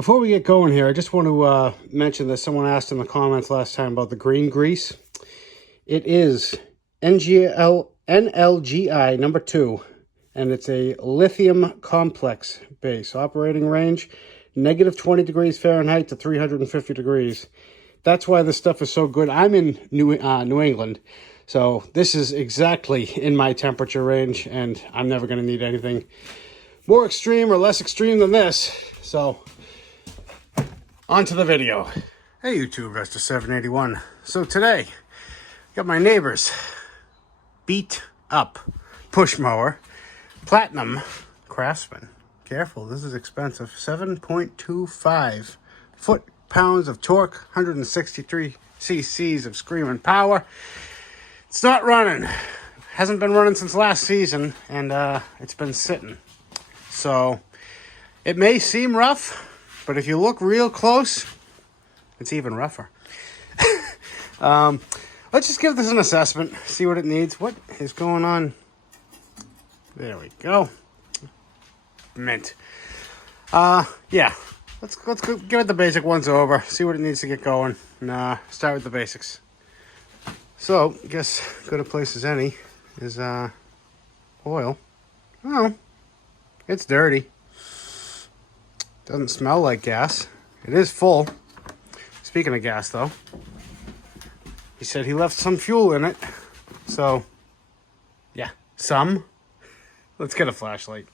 Before we get going here, I just want to mention that someone asked in the comments last time about the green grease. It is NLGI number 2, and it's a lithium complex base. Operating range, negative 20 degrees Fahrenheit to 350 degrees. That's why this stuff is so good. I'm in New England, so this is exactly in my temperature range, and I'm never going to need anything more extreme or less extreme than this. So, on to the video. Hey YouTube, Investor 781. So today, got my neighbor's beat up push mower, Platinum Craftsman. Careful, this is expensive. 7.25 foot-pounds of torque, 163 cc's of screaming power. It's not running. Hasn't been running since last season, and it's been sitting. So, it may seem rough, but if you look real close, it's even rougher. Let's just give this an assessment, see what it needs. What is going on? There we go. Mint. Yeah. Let's go, give it the basic once over, see what it needs to get going, and start with the basics. So, I guess good a place as any is oil. Oh, it's dirty. Doesn't smell like gas. It is full. Speaking of gas, though, he said he left some fuel in it. So, yeah, some. Let's get a flashlight.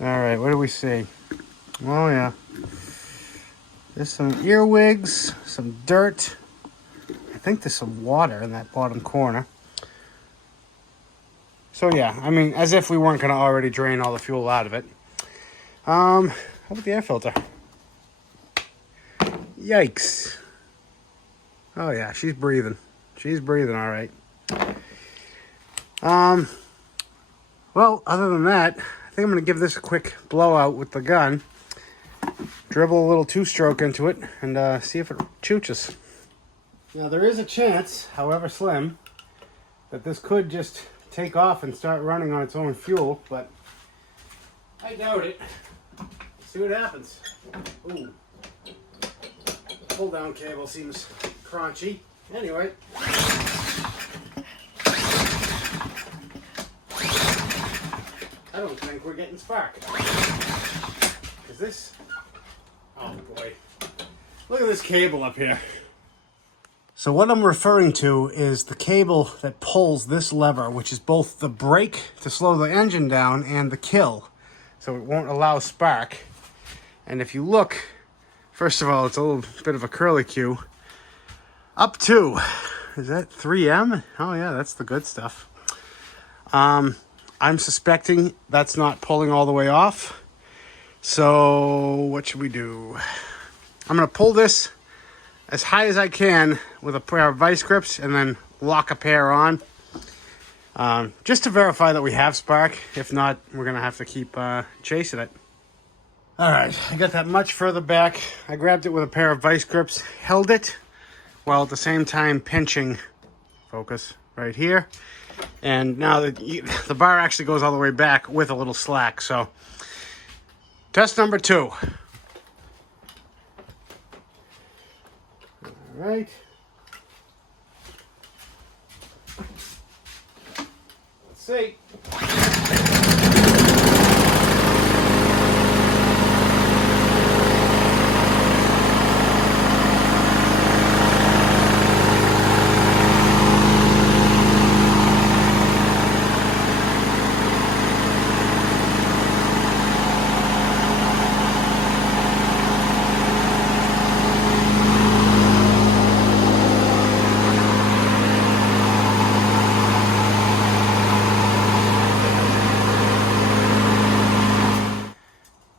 All right, what do we see? Oh, yeah. There's some earwigs, some dirt. I think there's some water in that bottom corner. So, yeah, I mean, as if we weren't going to already drain all the fuel out of it. How about the air filter? Yikes. Oh yeah, she's breathing. She's breathing all right. Well, other than that, I think I'm going to give this a quick blowout with the gun. Dribble a little two-stroke into it and see if it chooches. Now there is a chance, however slim, that this could just take off and start running on its own fuel, but I doubt it. See what happens. Ooh. Pull down cable seems crunchy. Anyway. I don't think we're getting spark. Is this? Oh boy. Look at this cable up here. So what I'm referring to is the cable that pulls this lever, which is both the brake to slow the engine down and the kill. So it won't allow spark. And if you look, first of all, it's a little bit of a curlicue. Up to, is that 3M? Oh yeah, that's the good stuff. I'm suspecting that's not pulling all the way off. So what should we do? I'm gonna pull this as high as I can with a pair of vice grips and then lock a pair on. Just to verify that we have spark. If not, we're gonna have to keep chasing it. All right, I got that much further back. I grabbed it with a pair of vice grips, held it, while at the same time pinching, focus, right here. And now the bar actually goes all the way back with a little slack. So, test number 2. All right. Let's see.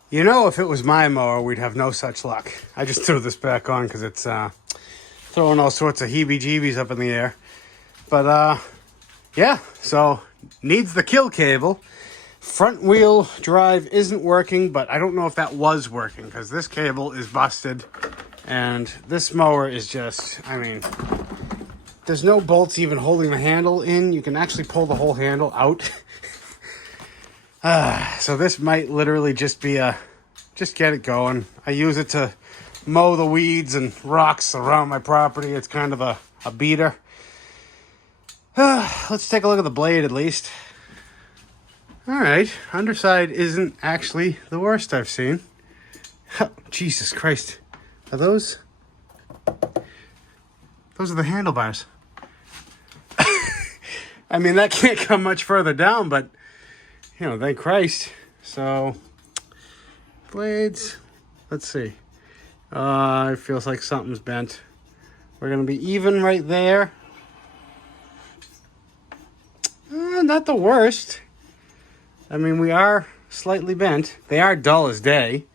You know, if it was my mower, we'd have no such luck. I just threw this back on because it's throwing all sorts of heebie-jeebies up in the air. But, yeah, so needs the kill cable. Front wheel drive isn't working, but I don't know if that was working because this cable is busted. And this mower is just, I mean, there's no bolts even holding the handle in. You can actually pull the whole handle out. So this might literally just be a just get it going. I use it to mow the weeds and rocks around my property. It's kind of a beater. Let's take a look at the blade at least. All right, underside isn't actually the worst I've seen. Oh, Jesus Christ. Are those? Those are the handlebars. I mean, that can't come much further down, but, you know, thank Christ. So, blades, let's see. It feels like something's bent. We're going to be even right there. Not the worst. I mean, we are slightly bent. They are dull as day.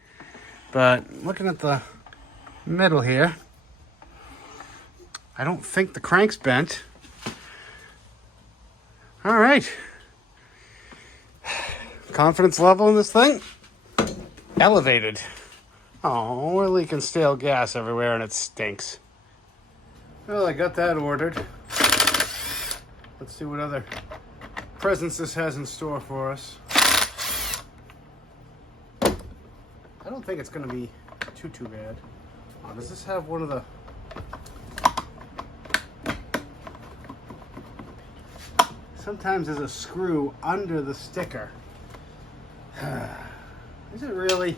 But looking at the middle here, I don't think the crank's bent. All right. Confidence level in this thing? Elevated. Oh, we're leaking stale gas everywhere and it stinks. Well, I got that ordered. Let's see what other presents this has in store for us. I don't think it's going to be too bad. Oh, does this have one of the... Sometimes there's a screw under the sticker. Is it really?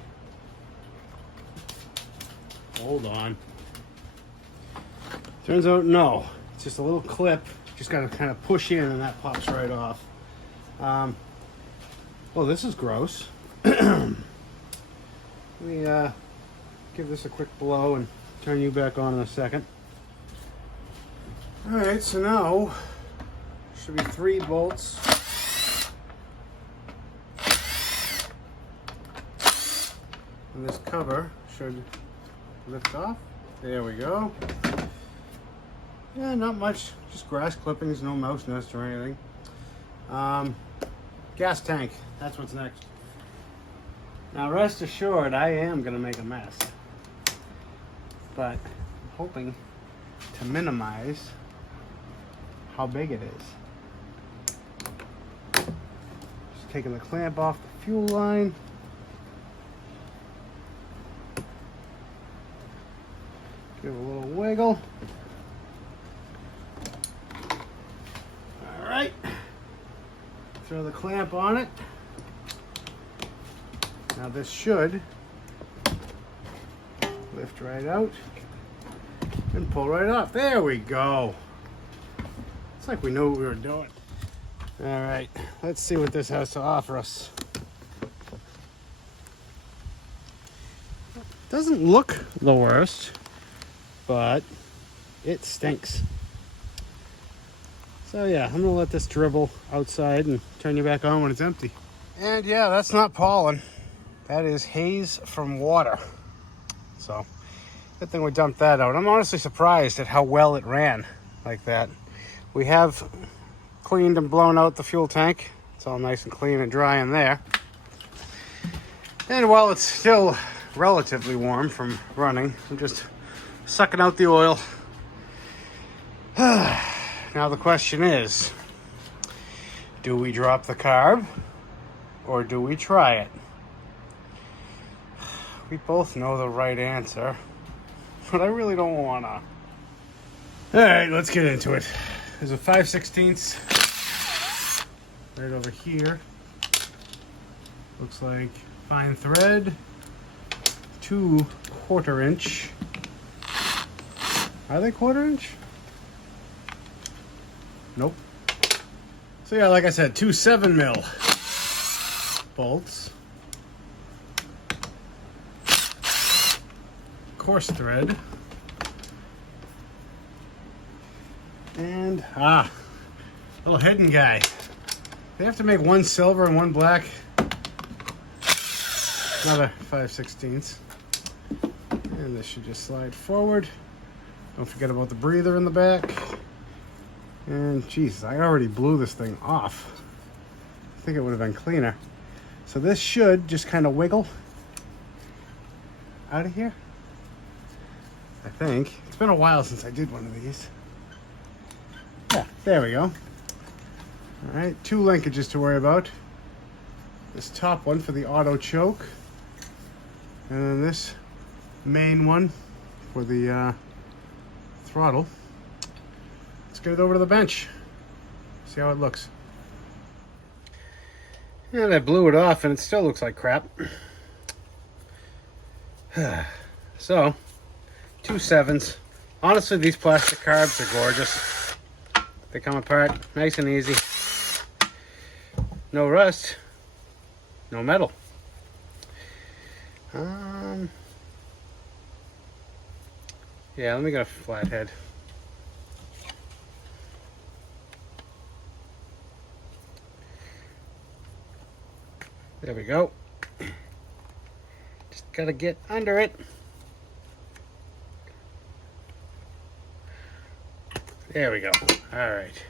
Hold on. Turns out no. It's just a little clip. Just got to kind of push in and that pops right off. Well, this is gross. Let me give this a quick blow and turn you back on in a second. All right, so now should be 3 bolts. And this cover should lift off. There we go. Yeah, not much. Just grass clippings, no mouse nest or anything. Gas tank. That's what's next. Now, rest assured, I am going to make a mess. But I'm hoping to minimize how big it is. Just taking the clamp off the fuel line. Give it a little wiggle. All right. Throw the clamp on it. Now this should lift right out and pull right off. There we go. It's like we knew what we were doing. All right, let's see what this has to offer us. Doesn't look the worst, but it stinks. So yeah, I'm gonna let this dribble outside and turn you back on when it's empty. And yeah, that's not pollen. That is haze from water. So, good thing we dumped that out. I'm honestly surprised at how well it ran like that. We have cleaned and blown out the fuel tank. It's all nice and clean and dry in there. And while it's still relatively warm from running, I'm just sucking out the oil. Now the question is, do we drop the carb or do we try it? We both know the right answer, but I really don't wanna. All right, let's get into it. There's a 5/16 right over here. Looks like fine thread, 2 1/4 inch. Are they 1/4 inch? Nope. So yeah, like I said, 2 7mm bolts. Coarse thread. And little hidden guy. They have to make 1 silver and 1 black. Another 5/16. And this should just slide forward. Don't forget about the breather in the back. And Jesus, I already blew this thing off. I think it would have been cleaner. So this should just kind of wiggle out of here. I think. It's been a while since I did one of these. Yeah, there we go. All right, 2 linkages to worry about. This top one for the auto choke. And then this main one for the throttle. Let's get it over to the bench. See how it looks. And I blew it off and it still looks like crap. So, 2 7s. Honestly, these plastic carbs are gorgeous. They come apart nice and easy. No rust. No metal. Yeah, let me get a flathead. There we go. Just gotta get under it. There we go. All right.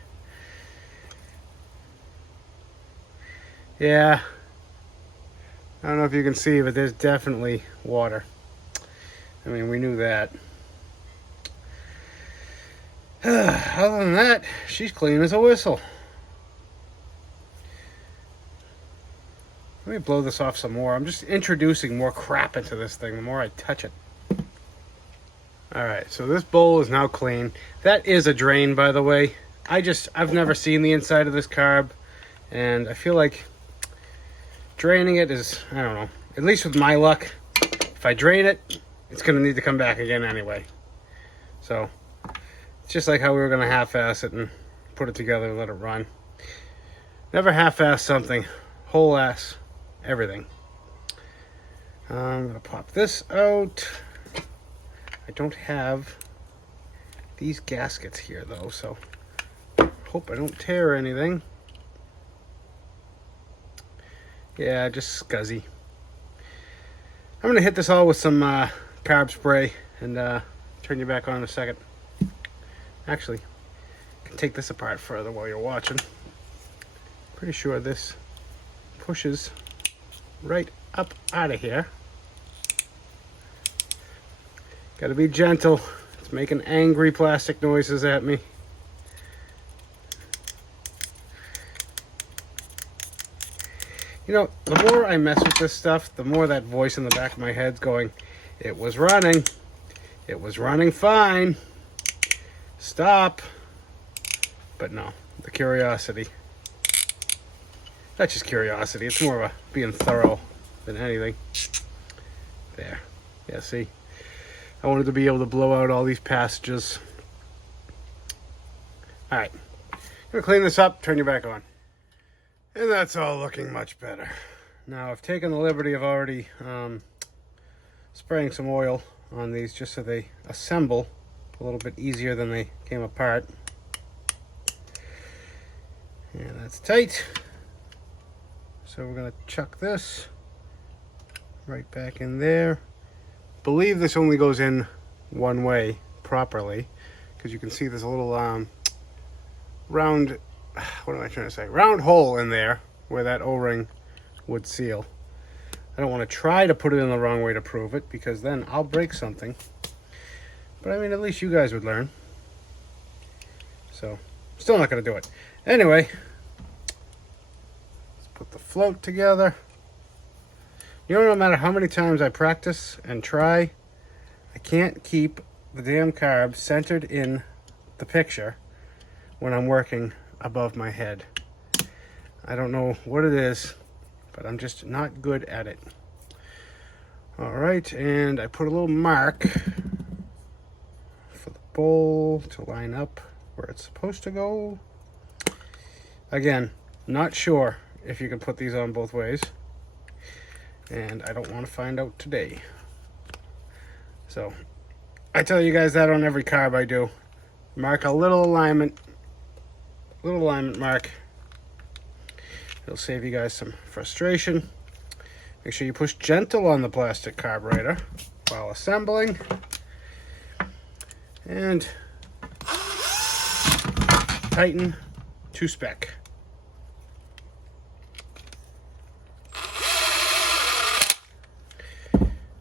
Yeah. I don't know if you can see, but there's definitely water. I mean, we knew that. Other than that, she's clean as a whistle. Let me blow this off some more. I'm just introducing more crap into this thing the more I touch it. Alright, so this bowl is now clean. That is a drain, by the way. I've never seen the inside of this carb, and I feel like draining it is, I don't know, at least with my luck, if I drain it, it's going to need to come back again anyway. So, it's just like how we were going to half-ass it and put it together and let it run. Never half-ass something. Whole ass. Everything. I'm going to pop this out. I don't have these gaskets here though, so hope I don't tear anything. Yeah, just scuzzy. I'm going to hit this all with some carb spray and turn you back on in a second. Actually, I can take this apart further while you're watching. Pretty sure this pushes right up out of here. Gotta be gentle. It's making angry plastic noises at me. You know, the more I mess with this stuff, the more that voice in the back of my head's going, it was running. It was running fine. Stop. But no, the curiosity. That's just curiosity. It's more of a being thorough than anything. There. Yeah, see? I wanted to be able to blow out all these passages. Alright. I'm going to clean this up, turn you back on. And that's all looking much better. Now, I've taken the liberty of already spraying some oil on these just so they assemble a little bit easier than they came apart. And that's tight. So we're going to chuck this right back in there. Believe this only goes in one way properly, because you can see there's a little round, what am I trying to say? Round hole in there where that O-ring would seal. I don't want to try to put it in the wrong way to prove it, because then I'll break something. But I mean, at least you guys would learn. So, still not going to do it. Anyway, let's put the float together. You know, no matter how many times I practice and try, I can't keep the damn carb centered in the picture when I'm working above my head. I don't know what it is, but I'm just not good at it. Alright, and I put a little mark for the bowl to line up where it's supposed to go. Again, not sure if you can put these on both ways. And I don't want to find out today. So, I tell you guys that on every carb I do. Mark a little alignment mark. It'll save you guys some frustration. Make sure you push gentle on the plastic carburetor while assembling. And tighten to spec.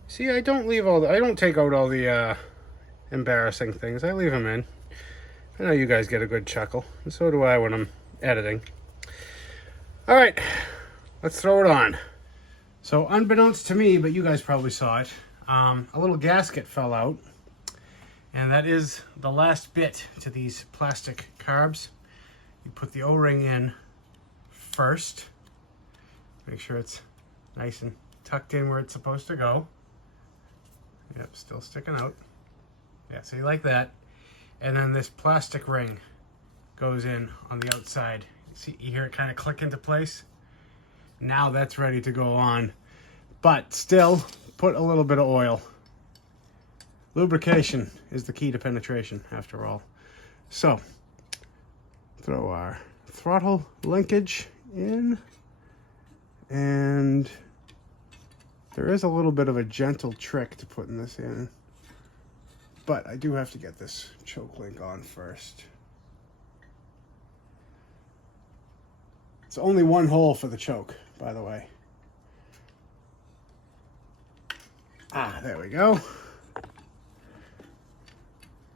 See, I don't take out all the embarrassing things. I leave them in. I know you guys get a good chuckle, and so do I when I'm editing. All right, let's throw it on. So unbeknownst to me, but you guys probably saw it, a little gasket fell out. And that is the last bit to these plastic carbs. You put the O-ring in first. Make sure it's nice and tucked in where it's supposed to go. Yep, still sticking out. Yeah, so you like that. And then this plastic ring goes in on the outside. See, you hear it kind of click into place? Now that's ready to go on. But still, put a little bit of oil. Lubrication is the key to penetration, after all. So, throw our throttle linkage in. And there is a little bit of a gentle trick to putting this in. But I do have to get this choke link on first. It's only one hole for the choke, by the way. Ah, there we go.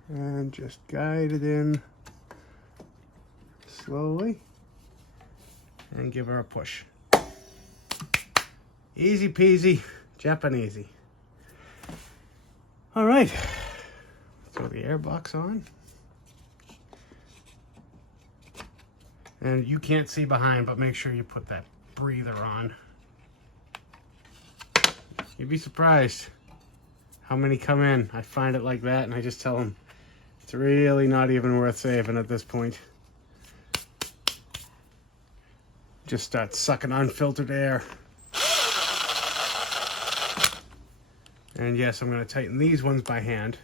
And just guide it in slowly and give her a push. Easy peasy, Japanesey. All right, throw the air box on. And you can't see behind, but make sure you put that breather on. You'd be surprised how many come in. I find it like that and I just tell them it's really not even worth saving at this point. Just start sucking unfiltered air. And yes, I'm going to tighten these ones by hand.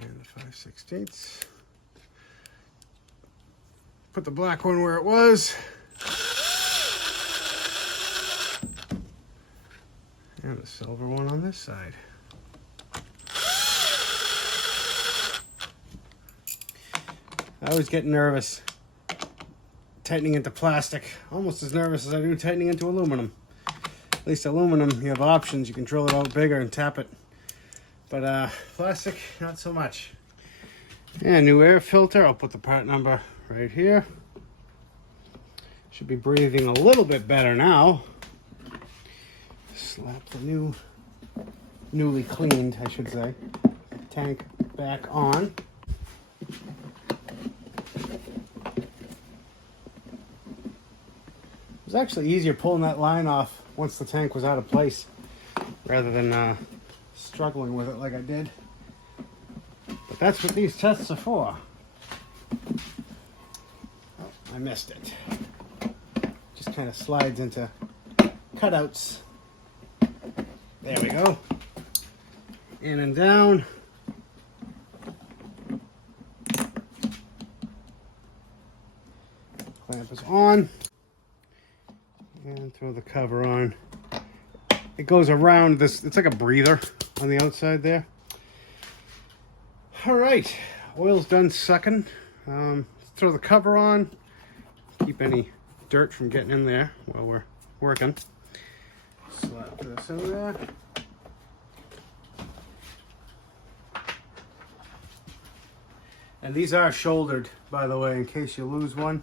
And the 5/16. Put the black one where it was. And the silver one on this side. I always get nervous tightening into plastic. Almost as nervous as I do tightening into aluminum. At least aluminum, you have options. You can drill it out bigger and tap it. But plastic, not so much. And new air filter. I'll put the part number right here. Should be breathing a little bit better now. Slap the newly cleaned, I should say, tank back on. It was actually easier pulling that line off once the tank was out of place rather than struggling with it like I did. But that's what these tests are for. Oh, I missed it. Just kind of slides into cutouts. There we go. In and down. Clamp is on. And throw the cover on. It goes around this, it's like a breather on the outside there. All right, oil's done sucking. Throw the cover on. Keep any dirt from getting in there while we're working. Slap this in there. And these are shouldered, by the way, in case you lose one.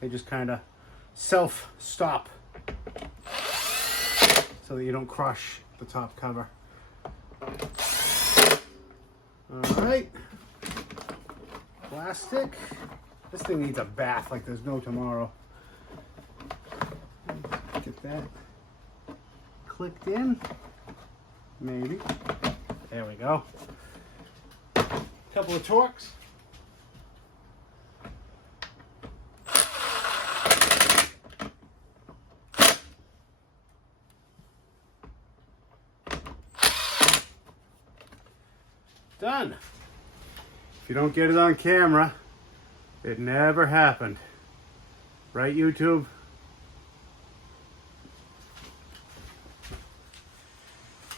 They just kind of self-stop so that you don't crush the top cover. All right. Plastic. This thing needs a bath like there's no tomorrow. Get that clicked in. Maybe. There we go. Couple of torques. Done. If you don't get it on camera, it never happened. Right, YouTube?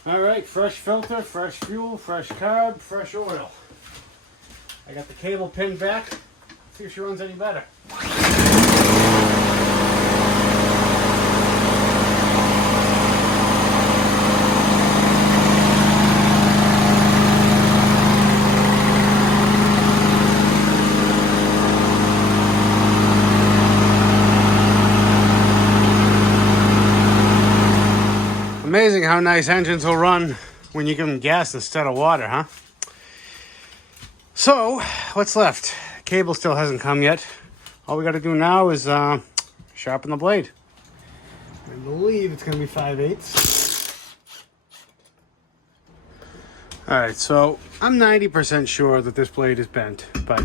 All right, fresh filter, fresh fuel, fresh carb, fresh oil. I got the cable pinned back. Let's see if she runs any better. amazing how nice engines will run when you give them gas instead of water, huh? So, what's left? Cable still hasn't come yet. All we got to do now is sharpen the blade. I believe it's going to be 5/8. Alright, so I'm 90% sure that this blade is bent, but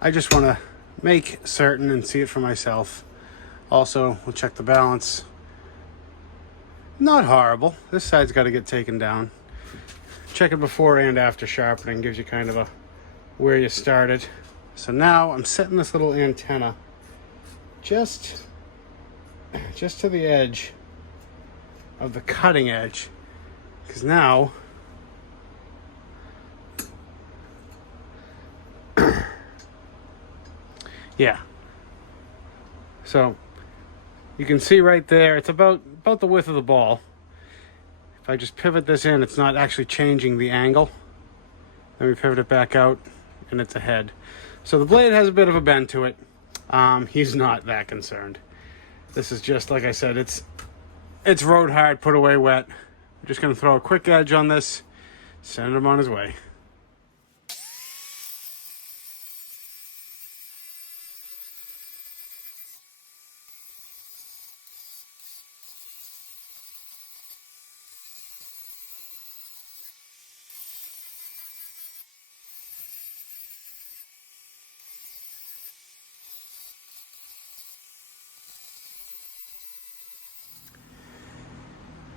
I just want to make certain and see it for myself. Also, we'll check the balance. Not horrible. This side's got to get taken down. Check it before and after sharpening gives you kind of a where you started. So now I'm setting this little antenna just to the edge of the cutting edge, because now yeah, so you can see right there it's about the width of the ball. If I just pivot this in, it's not actually changing the angle. Then we pivot it back out and it's ahead. So the blade has a bit of a bend to it. He's not that concerned. This is just, like I said, it's rode hard, put away wet. I'm just going to throw a quick edge on this, send him on his way.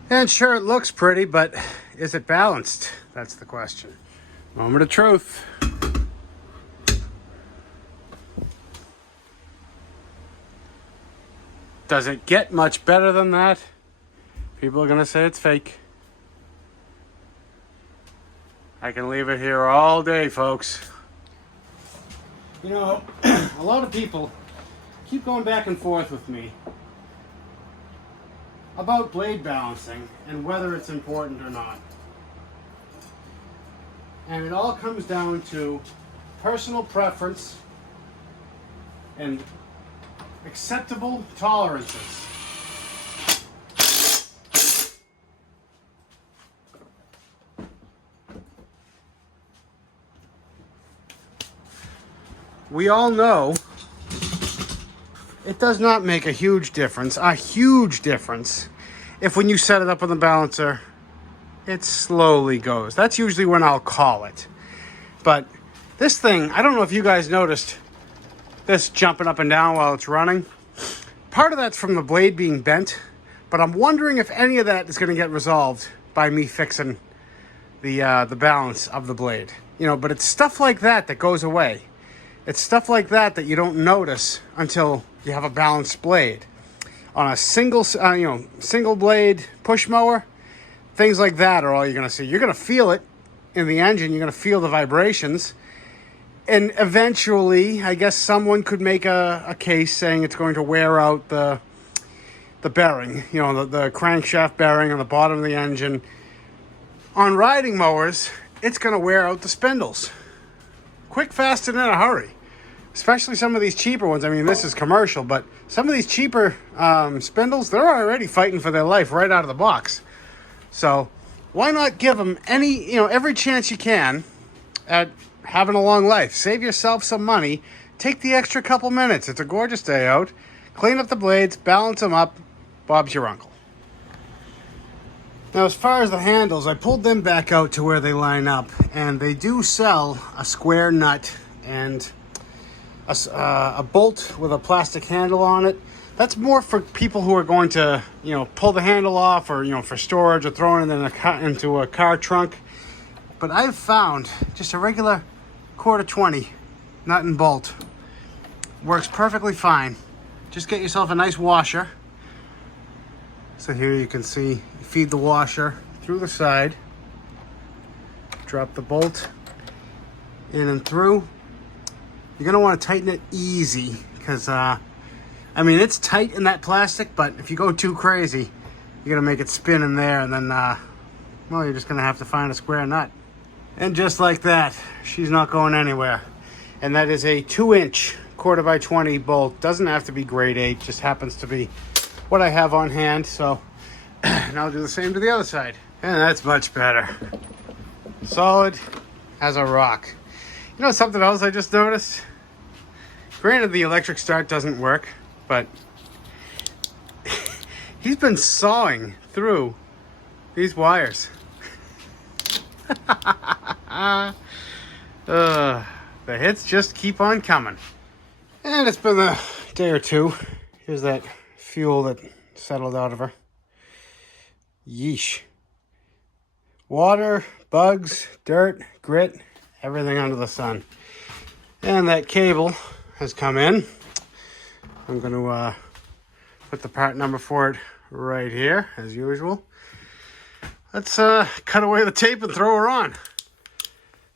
And sure, it looks pretty, but is it balanced? That's the question. Moment of truth. Does it get much better than that? People are going to say it's fake. I can leave it here all day, folks. You know, a lot of people keep going back and forth with me about blade balancing and whether it's important or not. And it all comes down to personal preference and acceptable tolerances. We all know it does not make a huge difference, if when you set it up on the balancer, it slowly goes. That's usually when I'll call it. But this thing, I don't know if you guys noticed this jumping up and down while it's running. Part of that's from the blade being bent, but I'm wondering if any of that is going to get resolved by me fixing the balance of the blade. You know, but it's stuff like that that goes away. It's stuff like that that you don't notice until you have a balanced blade. On a single blade push mower, things like that are all you're going to see. You're going to feel it in the engine. You're going to feel the vibrations. And eventually, I guess someone could make a case saying it's going to wear out the bearing, you know, the crankshaft bearing on the bottom of the engine. On riding mowers, it's going to wear out the spindles. Quick, fast, and in a hurry. Especially some of these cheaper ones. I mean, this is commercial, but some of these cheaper spindles, they're already fighting for their life right out of the box. So why not give them every chance you can at having a long life? Save yourself some money. Take the extra couple minutes. It's a gorgeous day out. Clean up the blades, balance them up. Bob's your uncle. Now, as far as the handles, I pulled them back out to where they line up, and they do sell a square nut and a bolt with a plastic handle on it. That's more for people who are going to, pull the handle off, or for storage, or throwing it into a car trunk. But I've found just a regular 1/4-20 nut and bolt works perfectly fine. Just get yourself a nice washer. So here you can see, you feed the washer through the side, drop the bolt in and through. You're going to want to tighten it easy because, it's tight in that plastic, but if you go too crazy, you're going to make it spin in there, and then, you're just going to have to find a square nut. And just like that, she's not going anywhere. And that is a 2-inch 1/4-20 bolt. Doesn't have to be grade 8, just happens to be what I have on hand. So And I'll do the same to the other side. And that's much better. Solid as a rock. You know something else I just noticed? Granted, the electric start doesn't work, but he's been sawing through these wires. The hits just keep on coming. And it's been a day or two. Here's that fuel that settled out of her. Yeesh. Water, bugs, dirt, grit, everything under the sun. And that cable has come in. I'm going to put the part number for it right here, as usual. Let's cut away the tape and throw her on.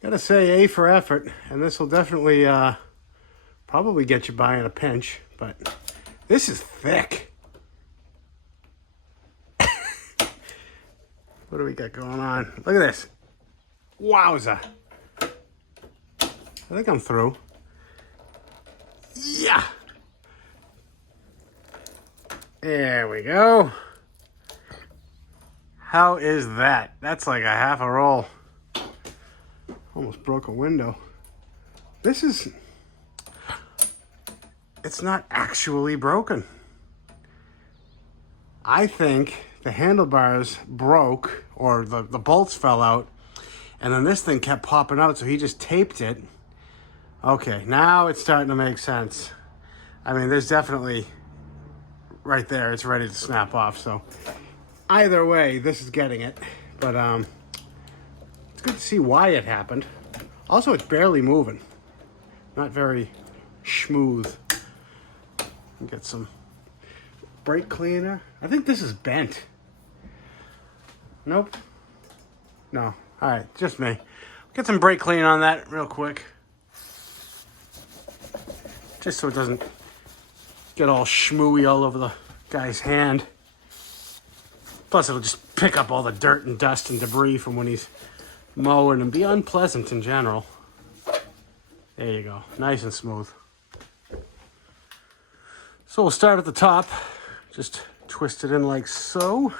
Gotta say, A for effort, and this will definitely probably get you by in a pinch, but this is thick. What do we got going on? Look at this. Wowza. I think I'm through. Yeah. There we go. How is that? That's like a half a roll. Almost broke a window. This is... It's not actually broken. I think the handlebars broke, or the bolts fell out, and then this thing kept popping out, so he just taped it. Okay, now it's starting to make sense. I mean, there's definitely... Right there, it's ready to snap off, so... Either way, this is getting it, but it's good to see why it happened. Also, it's barely moving. Not very smooth. Get some brake cleaner. I think this is bent. Nope. No. All right, just me. Get some brake clean on that real quick. Just so it doesn't get all schmooey all over the guy's hand. Plus, it'll just pick up all the dirt and dust and debris from when he's mowing and be unpleasant in general. There you go. Nice and smooth. So we'll start at the top. Just twist it in like so.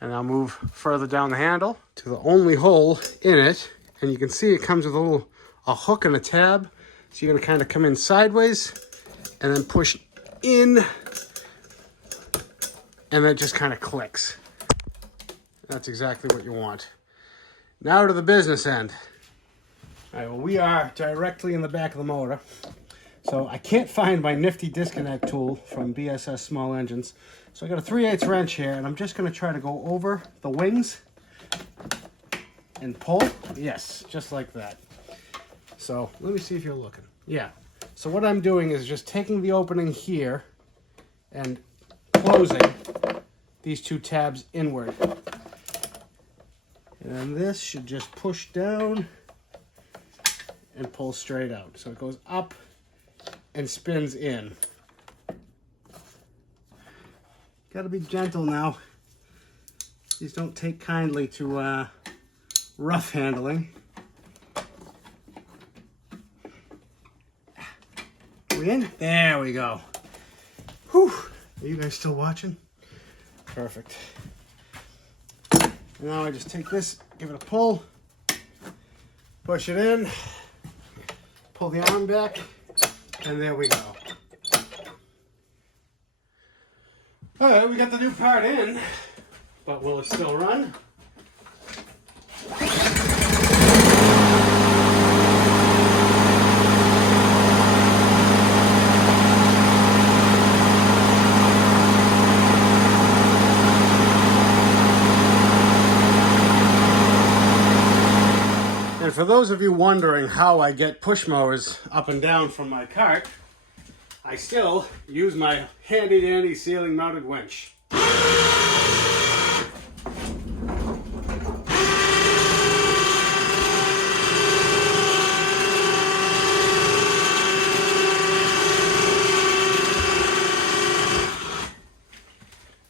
And I'll move further down the handle to the only hole in it. And you can see it comes with a hook and a tab. So you're going to kind of come in sideways and then push in. And then it just kind of clicks. That's exactly what you want. Now to the business end. All right, well, we are directly in the back of the motor. So I can't find my nifty disconnect tool from BSS Small Engines. So I got a 3/8 wrench here, and I'm just going to try to go over the wings and pull. Yes, just like that. So let me see if you're looking. Yeah. So what I'm doing is just taking the opening here and closing these two tabs inward. And then this should just push down and pull straight out. So it goes up and spins in. Gotta be gentle now. These don't take kindly to rough handling. Are we in? There we go. Whew. Are you guys still watching? Perfect. And now I just take this, give it a pull, push it in, pull the arm back, and there we go. All right, we got the new part in, but will it still run? And for those of you wondering how I get push mowers up and down from my cart, I still use my handy dandy ceiling mounted winch.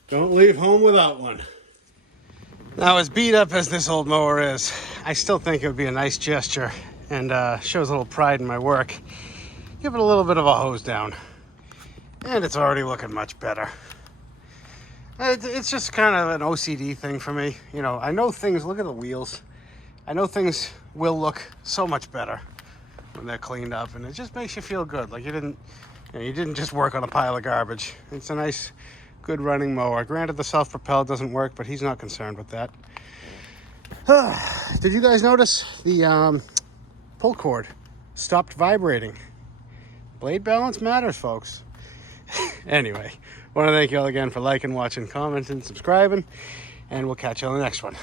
Don't leave home without one. Now, as beat up as this old mower is, I still think it would be a nice gesture and shows a little pride in my work. Give it a little bit of a hose down. And it's already looking much better. It's just kind of an OCD thing for me. You know, I know things, look at the wheels. I know things will look so much better when they're cleaned up, and it just makes you feel good. Like you didn't just work on a pile of garbage. It's a nice, good running mower. Granted, the self-propelled doesn't work, but he's not concerned with that. Did you guys notice the pull cord stopped vibrating? Blade balance matters, folks. Anyway, want to thank you all again for liking, watching, commenting, subscribing, and we'll catch you on the next one.